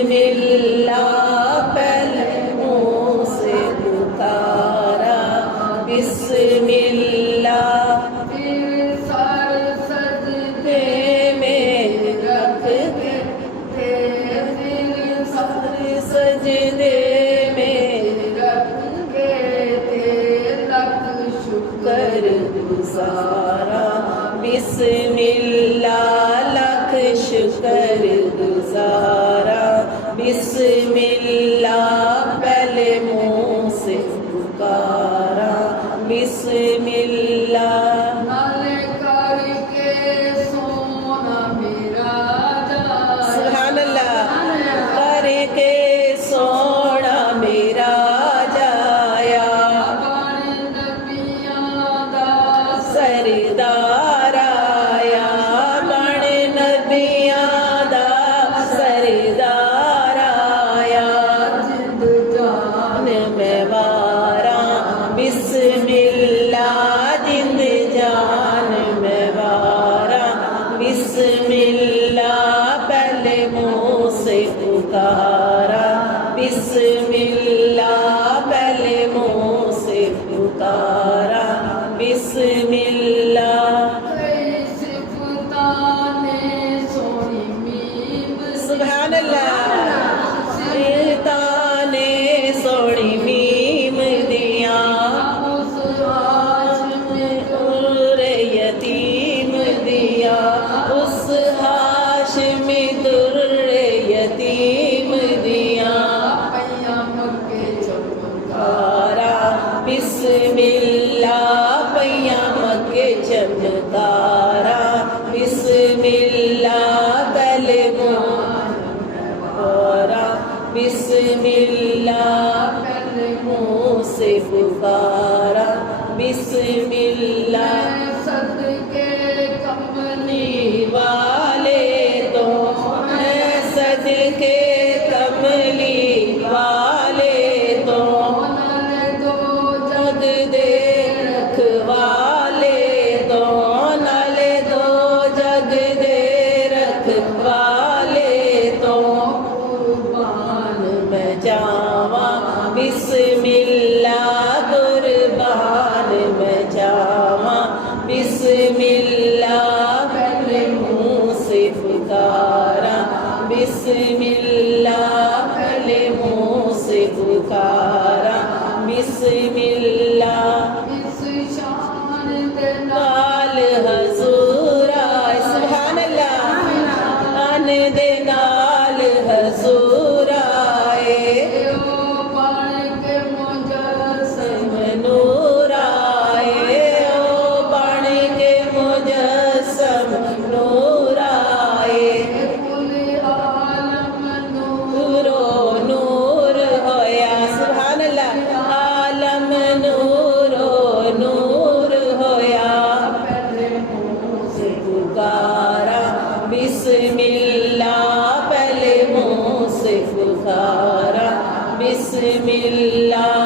बिस्मिल्लाह पहले मुँह से पुकारा, बिस्मिल्लाह फिर सर सजदे में रख के, फिर सर सजदे में रख के लख शुक्र कर गुजारा, बिस्मिल्लाह लख शुक्र गुजारा, बिस्मिल्लाह पहले मुँह से पुकारा, बिस्मिल्लाह नाले करके सोना मेरा जाया, सुभान अल्लाह करके सोना मेरा जाया, बन नबियां दा सरदार आया, बन नबियां दा सरदार आया, जिंद जान में वारा, बिस्मिल्लाह जिंद जान में वारा, बिस्मिल्लाह पहले मुँह से पुकारा, बिस्मिल्लाह पहले मुँह से पुकारा, बिस्मिल्लाह कई सिफताने सोनी मीम सुभान अल्लाह ताने सोनी मीम दिया, उस हाशम उर्रे यतीम दिया, उस हाशमी दुर्रे यतीम दिया, पैयाम के चमका तारा बिस्मिल्लाह पैया मक्के चमकारा, बिस्मिल्लाह पहले मोरा, बिस्मिल्लाह पहले मुँह से पुकारा, बिस्मिल्लाह सदके कमली वाले तो हैं सदके कमली वाले तो नाले दो जग दे रखवाले तो नाले दो जग दे रखवाले तो कुर्बान मैं जावा, बिस्मिल्लाह कुर्बान मैं जावा, बिस्मिल्लाह पहले मुँह से पुकारा, बिस्मिल्लाह पहले मुँह से पुकारा, बिस्मिल्लाह इस शान दे नाल हजूर आए, सुभान अल्लाह अन दे नाल हजूर आए, नाल बन के मुजस्सम नूर आए, ओ बन के मुजस्सम नूर आए, कुल आलम नूर नूरो नूर होया, सुभान अल्लाह आलम नूरो नूर होया, पहले मुँह से पुकारा, बिस्मिल्लाह पहले मुँह से पुकारा, बिस्मिल्लाह